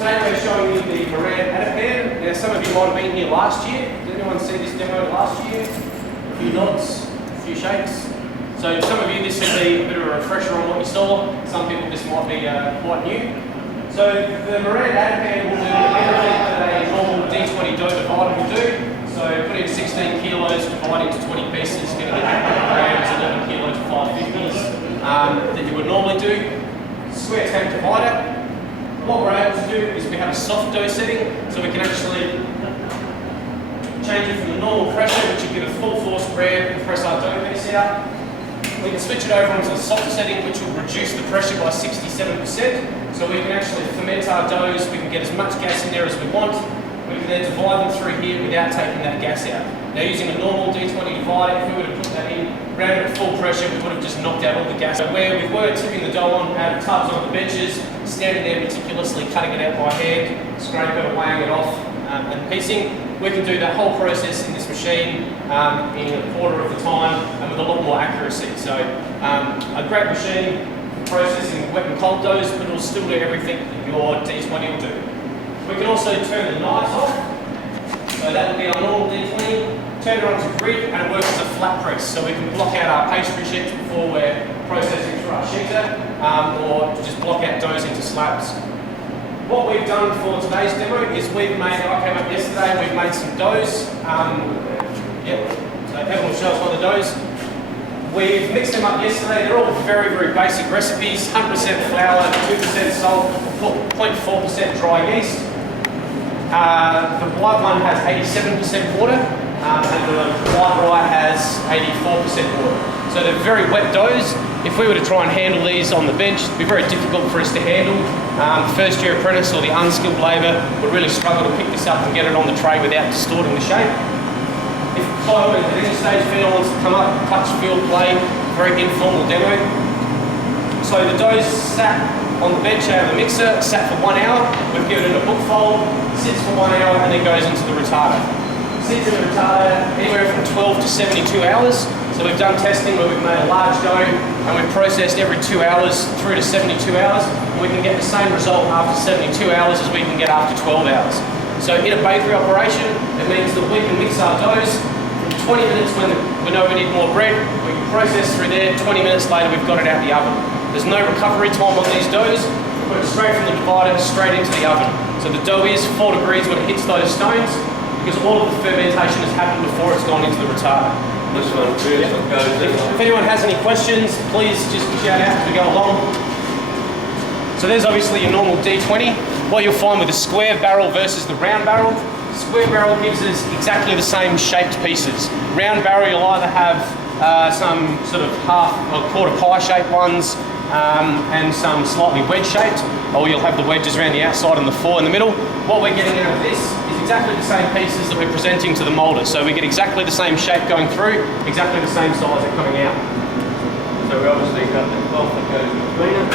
Today we're showing you the Merand Atoupain. Now some of you might have been here last year. Did anyone see this demo last year? A few nods, a few shakes. So some of you this will be a bit of a refresher on what you saw. Some people this might be quite new. So the Merand Atoupain will do everything that a normal D20 dough divider will do. So put in 16 kilos, divide into 20 pieces, going to get 800 grams, 11 kilos, 550s that you would normally do. Square tape divider. What we're able to do is we have a soft dough setting, so we can actually change it from the normal pressure, which you get a full force grab and press our dough piece out. We can switch it over onto the softer setting, which will reduce the pressure by 67%. So we can actually ferment our doughs, we can get as much gas in there as we want. We can then divide them through here without taking that gas out. Now using a normal D20 divider, if we were to put that in, ran it at full pressure, we would have just knocked out all the gas. So where we were tipping the dough on, out of tubs on the benches, standing there meticulously cutting it out by hand, scrape it, weighing it off and piecing, we can do that whole process in this machine in a quarter of the time and with a lot more accuracy. So a great machine for processing wet and cold doughs, but it will still do everything that your D20 will do. We can also turn the knives off. So that would be our normal D20. Turn it onto grid and it works as a flat press. So we can block out our pastry sheets before we're processing through our sheeter, or just block out doughs into slabs. What we've done for today's demo is we've made, I came up yesterday, we've made some doughs. So Evan will show us one of the doughs. We've mixed them up yesterday. They're all very, very basic recipes. 100% flour, 2% salt, 0.4% dry yeast. The white one has 87% water, and the white rye has 84% water. So they're very wet doughs. If we were to try and handle these on the bench, it'd be very difficult for us to handle. First year apprentice or the unskilled labour would really struggle to pick this up and get it on the tray without distorting the shape. If so, at any stage, if anyone wants to come up, touch, feel, play, very informal demo. So the dough's sat on the bench out of the mixer, sat for 1 hour. We've given it a book fold, sits for 1 hour, and then goes into the retarder. Sits in the retarder anywhere from 12 to 72 hours. So we've done testing where we've made a large dough and we've processed every 2 hours through to 72 hours. And we can get the same result after 72 hours as we can get after 12 hours. So in a bakery operation, it means that we can mix our doughs from 20 minutes when we know we need more bread. We can process through there, 20 minutes later we've got it out the oven. There's no recovery time on these doughs. We put it straight from the divider, straight into the oven. So the dough is 4 degrees when it hits those stones, because all of the fermentation has happened before it's gone into the retarder. This one first, what goes in. If anyone has any questions, please just shout out as we go along. So there's obviously your normal D20. What you'll find with the square barrel versus the round barrel, square barrel gives us exactly the same shaped pieces. Round barrel you'll either have some sort of half or quarter pie shaped ones and some slightly wedge shaped, or you'll have the wedges around the outside and the four in the middle. What we're getting out of this is exactly the same pieces that we're presenting to the moulder. So we get exactly the same shape going through, exactly the same size are coming out. So we obviously got the cloth that goes between it.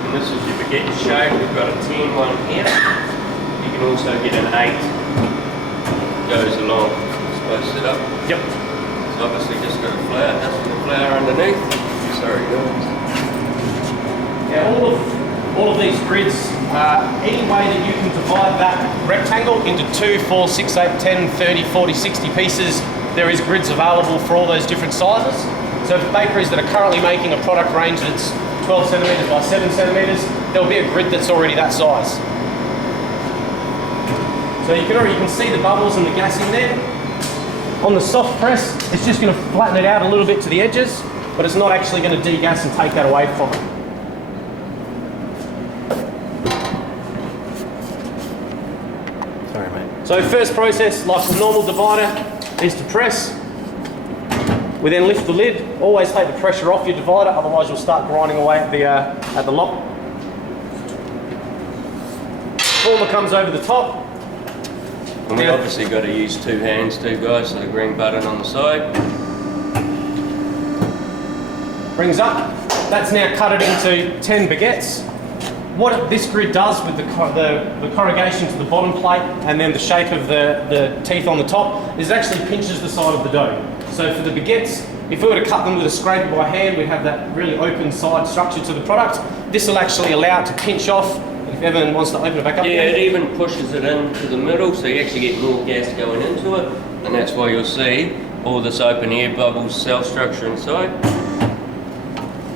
And this is your baguette shape. We've got a 10 one here. You can also get an 8. Goes along. Supposed to sit up. Yep. It's obviously just got a flour, dusting the flour underneath. Sorry guys. Yeah, all of these grids, any way that you can divide that rectangle into 2, 4, 6, 8, 10, 30, 40, 60 pieces, there is grids available for all those different sizes. So for bakeries that are currently making a product range that's 12 centimetres by 7 centimetres, there'll be a grid that's already that size. So you can see the bubbles and the gas in there. On the soft press, it's just going to flatten it out a little bit to the edges, but it's not actually going to degas and take that away from it. Sorry, mate. So first process, like the normal divider, is to press. We then lift the lid. Always take the pressure off your divider, otherwise you'll start grinding away at the lock. Former comes over the top. And we obviously got to use 2 hands too guys, so the green button on the side. Brings up. That's now cut it into 10 baguettes. What this grid does with the corrugation to the bottom plate and then the shape of the teeth on the top is it actually pinches the side of the dough. So for the baguettes, if we were to cut them with a scraper by hand, we'd have that really open side structure to the product. This will actually allow it to pinch off and if Evan wants to open it back up. Yeah, again. it even pushes it into the middle, so you actually get more gas going into it, and that's why you'll see all this open air bubbles cell structure inside.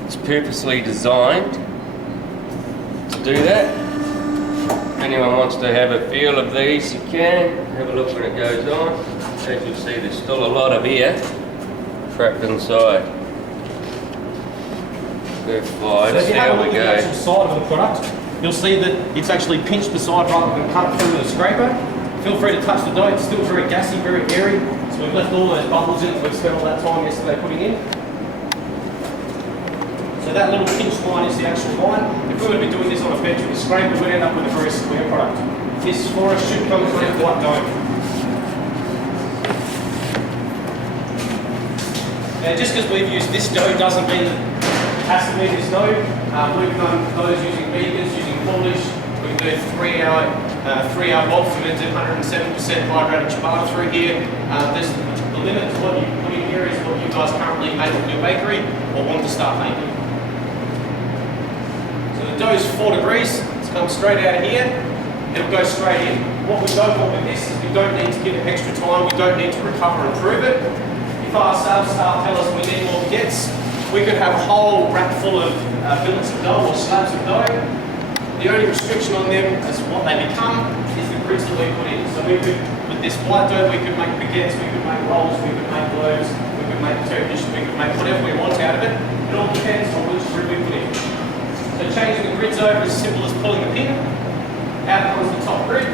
It's purposely designed to do that. If anyone wants to have a feel of these, you can. Have a look when it goes on. As you'll see, there's still a lot of air trapped inside. Perfect. So if you have a look at the actual side of the product, you'll see that it's actually pinched the side rather than cut it through with a scraper. Feel free to touch the dough, it's still very gassy, very airy. So we've left all those bubbles in it, we've spent all that time yesterday putting in. So that little pinched line is the actual line. If we were to be doing this on a bench with a scraper, we'd end up with a very square product. This for us should come through a white dough. Now just because we've used this dough doesn't mean that it has to be this dough. We've done those using beakers, using polish. We can do 3-hour bulk fermented, 107% hydrated ciabatta through here. The limit to what you put in here is what you guys currently make in your bakery or want to start making. So the dough is 4 degrees. It's come straight out of here. It'll go straight in. What we don't want with this is we don't need to give it extra time. We don't need to recover and prove it. If our sales staff tell us we need more baguettes, we could have a whole rack full of billets of dough or slabs of dough. The only restriction on them as what they become is the grids that we put in. So we could, with this white dough, we could make baguettes, we could make rolls, we could make loaves, we could make Turkish, we could make whatever we want out of it. It all depends on which grid we put in. So changing the grids over is as simple as pulling the pin. Out comes the top grid.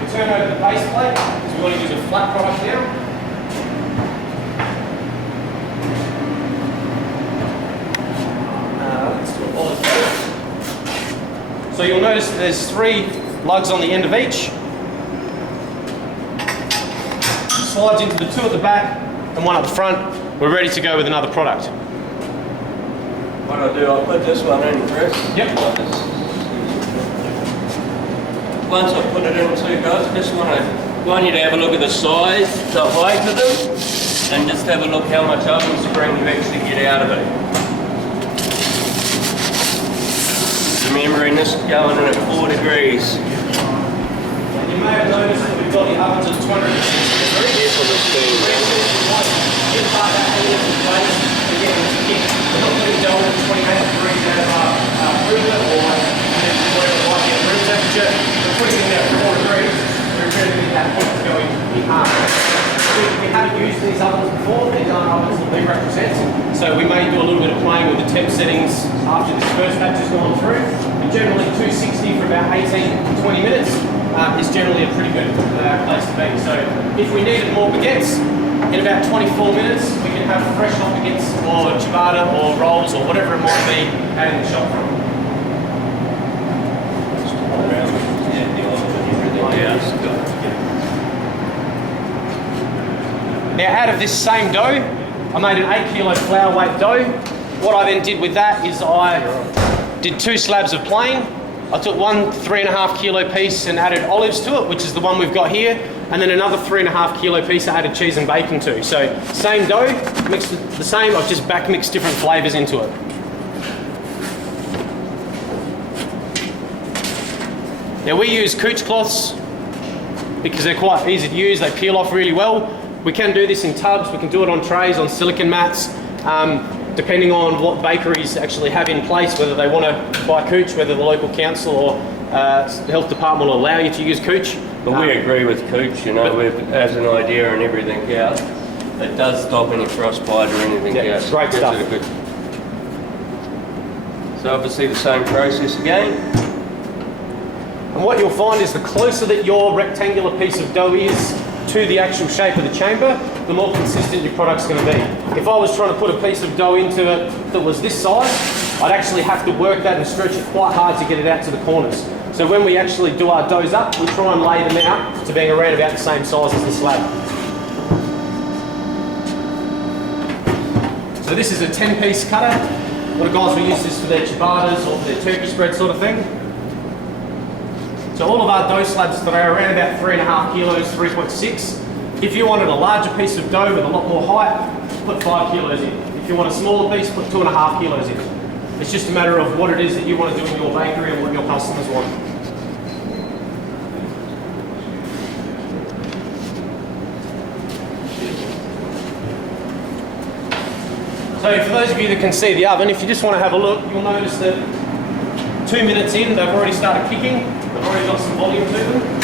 We turn over the base plate because we want to use a flat product now. Let's do all of those. So you'll notice that there's 3 lugs on the end of each. Slides into the 2 at the back and 1 at the front. We're ready to go with another product. What I'll do, I'll put this one in first. Yep. Once I put it in too, guys, just want you to have a look at the size, the height of them, and just have a look how much oven spring you actually get out of it. Remembering this is going in at 4 degrees. And you may have noticed that we've got the ovens at 260 degrees. Yes, on the steam. Get part that all into place to get them to kick. We're not putting dough at 28 degrees out of our proover or whatever it might be at room temperature. We're putting it at 4 degrees. We're trying to get that point going in half. We haven't used these ovens before. These aren't ovens that we represent. So we may do a little bit of playing with the temp settings after this first batch has gone through. And generally 260 for about 18 to 20 minutes is generally a pretty good place to be. So if we needed more baguettes, in about 24 minutes, we can have fresh hot baguettes or ciabatta or rolls or whatever it might be out in the shop. Now out of this same dough, I made an 8 kilo flour weight dough. What I then did with that is I did 2 slabs of plain. I took 1 3.5 kilo piece and added olives to it, which is the one we've got here, and then another 3.5 kilo piece I added cheese and bacon to. So same dough, mixed the same, I've just back mixed different flavours into it. Now we use couch cloths because they're quite easy to use, they peel off really well. We can do this in tubs, we can do it on trays, on silicon mats, depending on what bakeries actually have in place, whether they want to buy couch, whether the local council or the health department will allow you to use couch. But we agree with couch, you know, as an idea and everything else. It does stop any frostbite or anything else. Great stuff. So obviously the same process again. And what you'll find is the closer that your rectangular piece of dough is to the actual shape of the chamber, the more consistent your product's going to be. If I was trying to put a piece of dough into it that was this size, I'd actually have to work that and stretch it quite hard to get it out to the corners. So when we actually do our doughs up, we try and lay them out to being around about the same size as the slab. So this is a 10-piece cutter. A lot of guys will use this for their ciabattas or for their turkey spread sort of thing. So all of our dough slabs today are around about 3.5 kilos, 3.6. If you wanted a larger piece of dough with a lot more height, put 5 kilos in. If If you want a smaller piece, put 2.5 kilos in. It's just a matter of what it is that you want to do in your bakery and what your customers want. So for those of you that can see the oven, if you just want to have a look, you'll notice that 2 minutes in, they've already started kicking. They've already got some volume to them.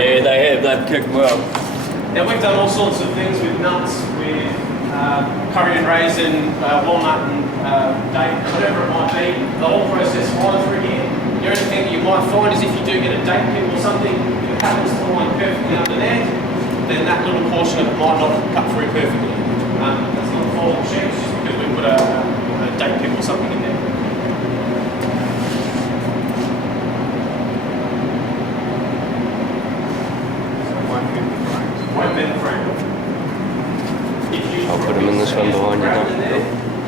Yeah, they've kicked well. Now we've done all sorts of things with nuts, with curry and raisin, walnut and date, whatever it might be. The whole process right through here. The only thing that you might find is if you do get a date pin or something, if it happens to line perfectly under there, then that little portion of it might not cut through perfectly. That's not the fault of the machine, it's just because we put a date pin or something in there. I'll put them in this one behind you now.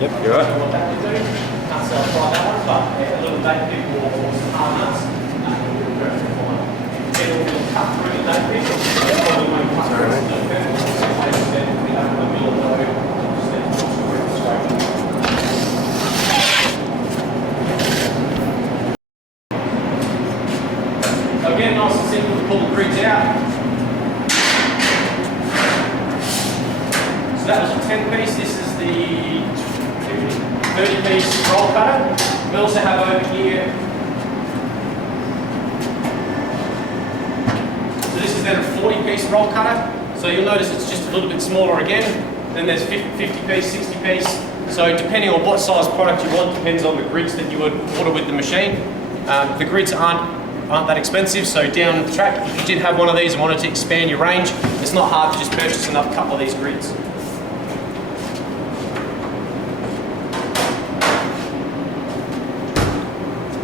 Yep, you're right. Nuts are fry that one, but a little date pin or some hard nuts, will perfectly fine. It will cut through the date pin, it probably won't cut through the perfect. Then we have the middle of the just then through the straight. So again, nice and simple to pull the grids out. So that was a 10-piece, this is the 30-piece roll cutter. We also have over here, so this is then a 40-piece roll cutter. So you'll notice it's just a little bit smaller again. Then there's 50-piece, 60-piece. So depending on what size product you want, depends on the grids that you would order with the machine. The grids aren't that expensive, so down the track, if you did have one of these and wanted to expand your range, it's not hard to just purchase another couple of these grids.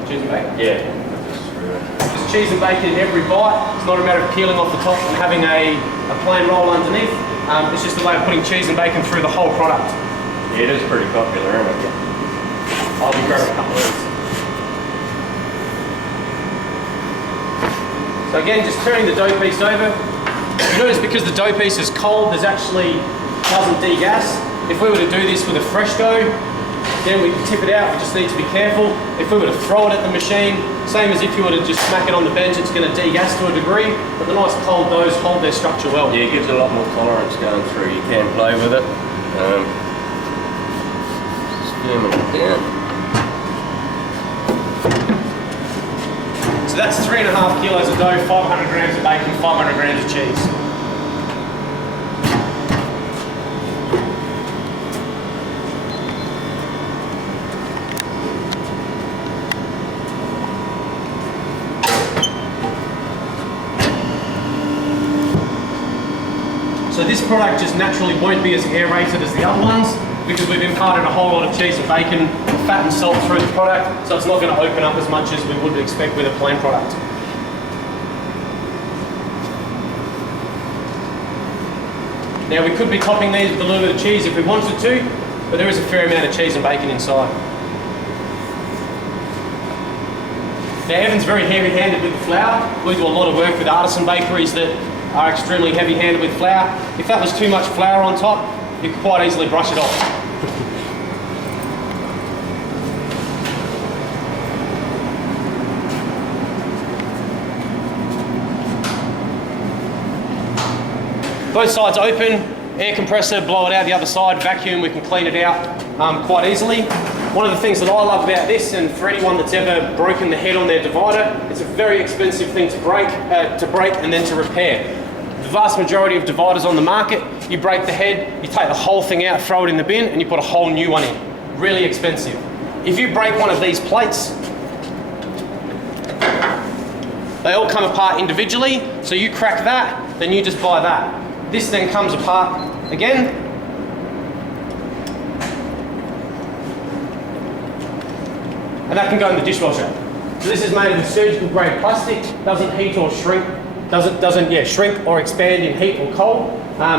Cheese and bacon? Yeah. Just cheese and bacon in every bite. It's not a matter of peeling off the top and having a plain roll underneath. It's just a way of putting cheese and bacon through the whole product. Yeah, it is pretty popular, isn't it? I'll be grabbing a couple of these. So again, just turning the dough piece over. You notice because the dough piece is cold, there's actually doesn't degas. If we were to do this with a fresh dough, then we can tip it out. We just need to be careful. If we were to throw it at the machine, same as if you were to just smack it on the bench, it's going to degas to a degree. But the nice cold doughs hold their structure well. Yeah, it gives a lot more tolerance going through. You can play with it. Skim it down. So that's 3.5 kilos of dough, 500 grams of bacon, 500 grams of cheese. So this product just naturally won't be as aerated as the other ones because we've imparted a whole lot of cheese and bacon, fat and salt through the product, so it's not going to open up as much as we would expect with a plain product. Now we could be topping these with a little bit of cheese if we wanted to, but there is a fair amount of cheese and bacon inside. Now Evan's very heavy-handed with the flour. We do a lot of work with artisan bakeries that are extremely heavy-handed with flour. If that was too much flour on top, you could quite easily brush it off. Both sides open, air compressor, blow it out the other side, vacuum, we can clean it out quite easily. One of the things that I love about this, and for anyone that's ever broken the head on their divider, it's a very expensive thing to break and then to repair. The vast majority of dividers on the market, you break the head, you take the whole thing out, throw it in the bin, and you put a whole new one in. Really expensive. If you break one of these plates, they all come apart individually, so you crack that, then you just buy that. This then comes apart again. And that can go in the dishwasher. So this is made of surgical grade plastic, doesn't heat or shrink, doesn't shrink or expand in heat or cold.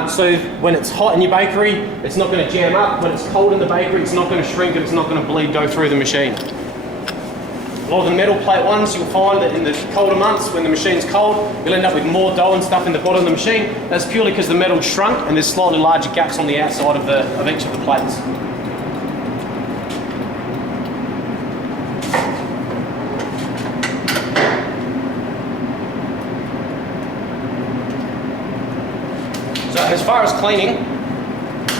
So when it's hot in your bakery, it's not going to jam up. When it's cold in the bakery, it's not going to shrink and it's not going to bleed dough through the machine. A lot of the metal plate ones, you'll find that in the colder months, when the machine's cold, you'll end up with more dough and stuff in the bottom of the machine. That's purely because the metal's shrunk and there's slightly larger gaps on the outside of each of the plates. So as far as cleaning,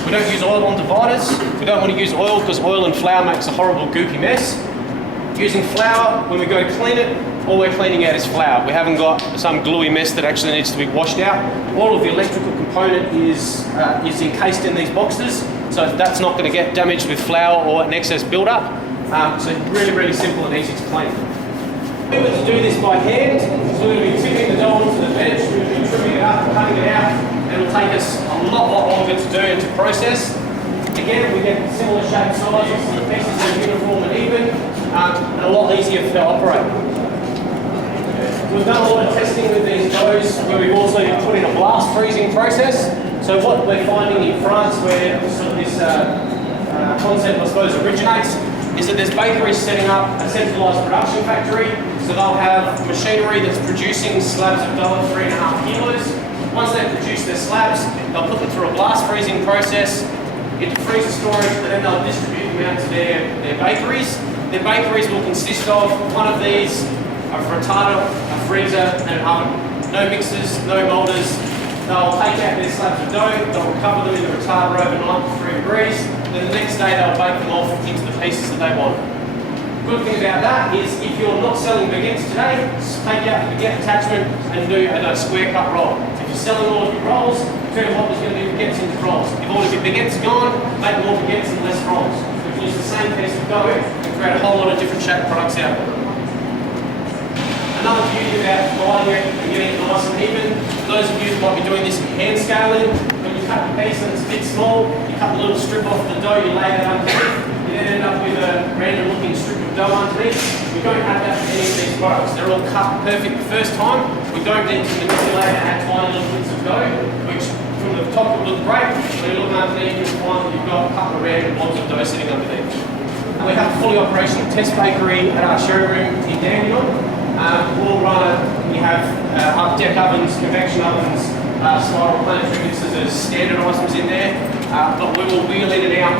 we don't use oil on dividers. We don't want to use oil because oil and flour makes a horrible goopy mess. Using flour, when we go to clean it, all we're cleaning out is flour. We haven't got some gluey mess that actually needs to be washed out. All of the electrical component is encased in these boxes, so that's not going to get damaged with flour or an excess build-up. So really, really simple and easy to clean. If we were to do this by hand, so we're going to be tipping the dough onto the bench, we're going to be trimming it up, cutting it out. It'll take us a lot longer to do and to process. Again, we get similar shape sizes, so the pieces are uniform and even, and a lot easier to operate. We've done a lot of testing with these doughs where we've also put in a blast freezing process. So what we're finding in France, where sort of this concept, I suppose, originates, is that there's bakeries setting up a centralised production factory. So they'll have machinery that's producing slabs of dough at 3.5 kilos. Once they produce their slabs, they'll put them through a blast freezing process into freezer storage, and then they'll distribute them out to their bakeries. Their bakeries will consist of one of these, a retarder, a freezer, and an oven. No mixers, no moulders. They'll take out their slabs of dough, they'll recover them in the retarder overnight to 3 degrees, then the next day they'll bake them off into the pieces that they want. The good thing about that is if you're not selling baguettes today, just take out the baguette attachment and do a square cut roll. If you're selling all of your rolls, tell you what there's going to be baguettes in the rolls. If all of your baguettes are gone, make more baguettes and less rolls. We can use the same piece of dough and create a whole lot of different shaped products out of it. Another beauty about dividing it and getting it nice and even, for those of you who might be doing this in hand scaling, when you cut the piece and it's a bit small, you cut the little strip off the dough, you lay that underneath, you then end up with a random looking strip of dough underneath. We don't have that for any of these products. They're all cut perfect the first time. We don't need to manipulate and add tiny little bits of dough, which from the top will look great. When you look underneath, you'll find that you've got a couple of random blobs of dough sitting underneath. And we have a fully operational test bakery at our showroom in Dandenong. We have deck ovens, convection ovens, spiral planetary mixers as standard items in there, but we will wheel in and out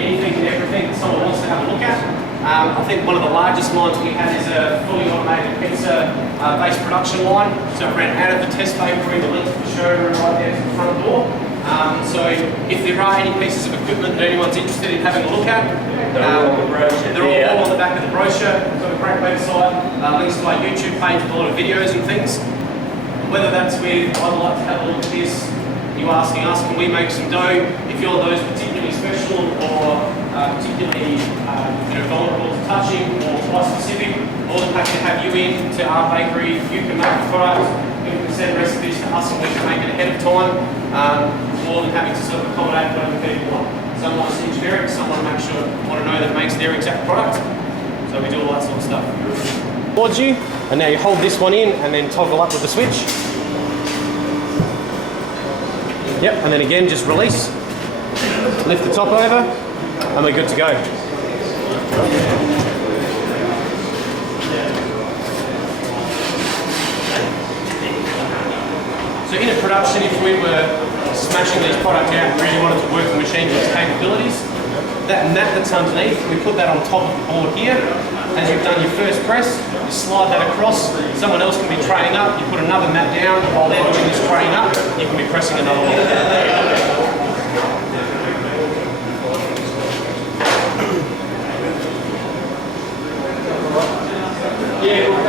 anything and everything that someone wants to have a look at. I think one of the largest lines we had is a fully automated pizza based production line, so it ran out of the test bakery, the length of the showroom right there to the front door. So if there are any pieces of equipment that anyone's interested in having a look at, they're all on the back of the brochure. We've got a great website, links to our YouTube page with a lot of videos and things. Whether that's with, I'd like to have a look at this, you asking us, can we make some dough? If you're those particularly special or particularly vulnerable to touching or quite specific, more than happy to have you in to our bakery. You can make the product, you can send recipes to us and we can make it ahead of time. More than happy to sort of accommodate whatever people want. Some want to generic, some want to know that it makes their exact product. So we do all that sort of stuff. Towards you, and now you hold this one in and then toggle up with the switch. Yep, and then again just release. Lift the top over, and we're good to go. So in a production, if we were smashing these products out and really wanted to work the machine to its capabilities, that mat that's underneath, we put that on top of the board here. As you've done your first press, you slide that across, someone else can be traying up, you put another mat down, while they're doing this traying up, you can be pressing another one. Yeah.